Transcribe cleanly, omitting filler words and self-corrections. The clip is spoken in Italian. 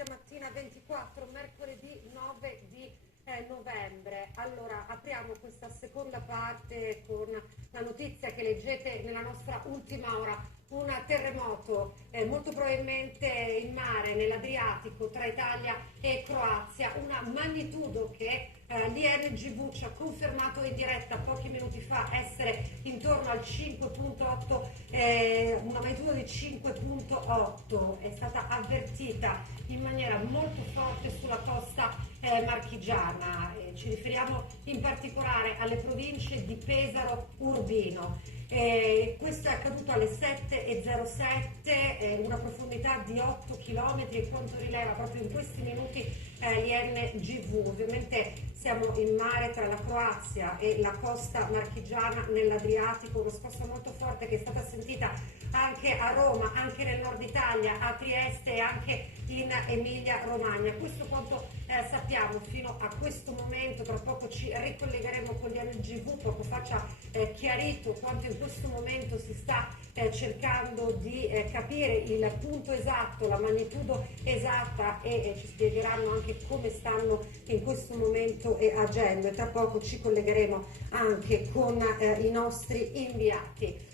a mattina 24, mercoledì 9 di novembre. Allora, apriamo questa seconda parte con la notizia che leggete nella nostra ultima ora. Un terremoto molto probabilmente in mare, nell'Adriatico, tra Italia e Croazia, una magnitudo che l'INGV ci ha confermato in diretta pochi minuti fa essere intorno al 5.8, una magnitudo di 5.8, è stata avvertita in maniera molto forte sulla costa marchigiana. Ci riferiamo in particolare alle province di Pesaro, Urbino. Questo è accaduto alle 7.07, una profondità di 8 km, e quanto rileva proprio in questi minuti l'INGV. Ovviamente siamo in mare tra la Croazia e la costa marchigiana nell'Adriatico, una scossa molto forte che è stata sentita anche a Roma, anche nel nord Italia, a Trieste e anche in Emilia Romagna. Questo quanto sappiamo fino a questo momento. Tra poco ci ricollegheremo con l'INGV, poco fa ci ha chiarito quanto in questo momento si sta cercando di capire il punto esatto, la magnitudo esatta, e ci spiegheranno anche come stanno in questo momento agendo, e tra poco ci collegheremo anche con i nostri inviati.